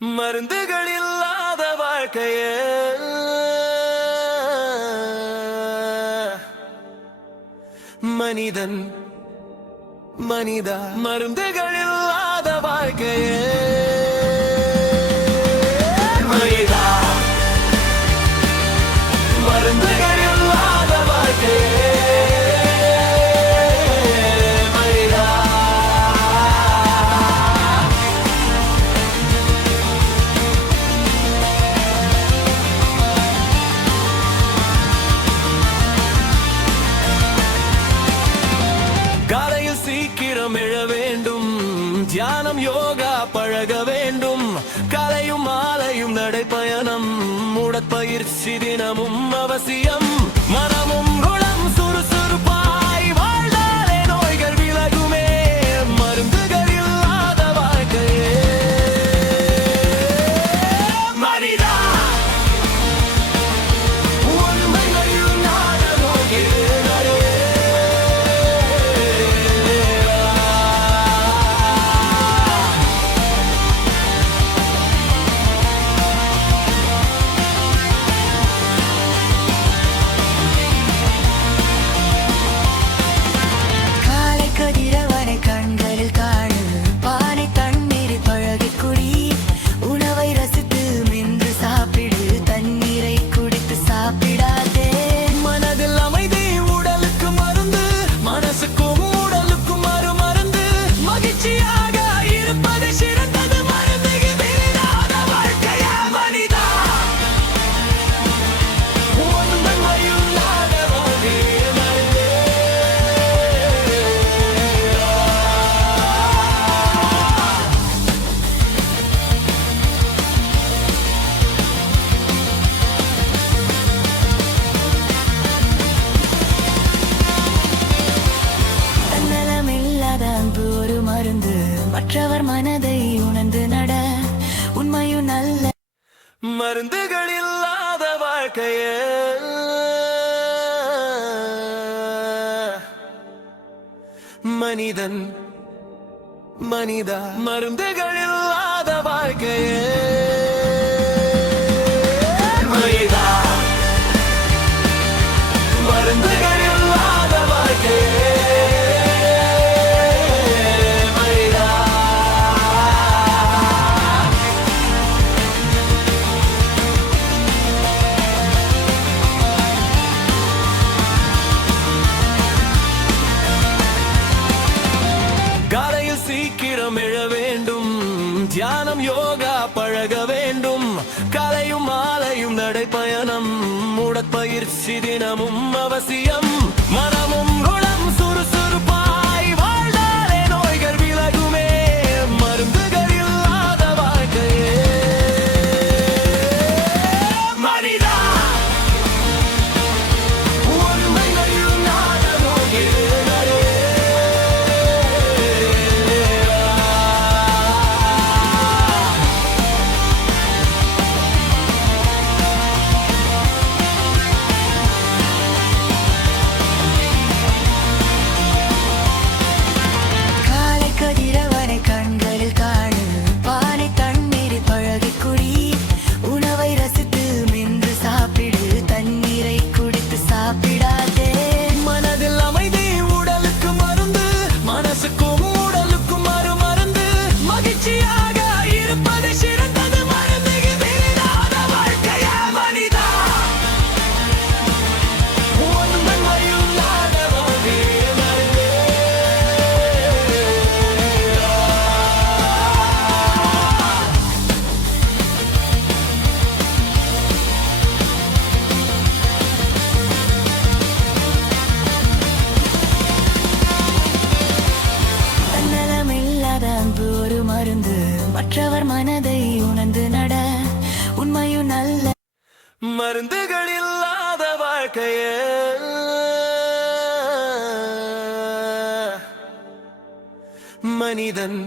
மருந்துகள் இல்லாத வாழ்க்கைய. மனிதன் மனிதா மருந்துகள் இல்லாத வாழ்க்கையே. மனிதா மருந்துகள் நடைப்பயணம் உடற்பயிற்சி தினமும் அவசியம். மற்றவர் மனதை உணர்ந்து நட. உண்மையும் நல்ல மருந்துகள் இல்லாத வாழ்க்கைய. மனிதன் மனிதா மருந்துகள் இல்லாத வாழ்க்கையே. சீக்கிரம் எழ வேண்டும். தியானம் யோகா பழக வேண்டும். கலையும் மாலையும் நடைப்பயணம். உடற்பயிற்சி தினமும் மருந்துகள் இல்லாத வாழ்க்கைய. மனிதன்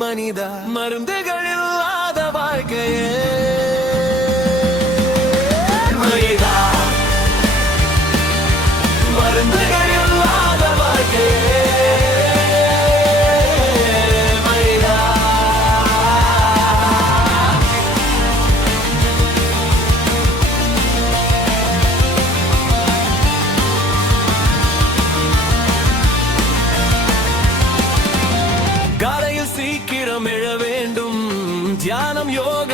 மனிதா மருந்துகள் இல்லாத வாழ்க்கையே. எழ வேண்டும் தியானம்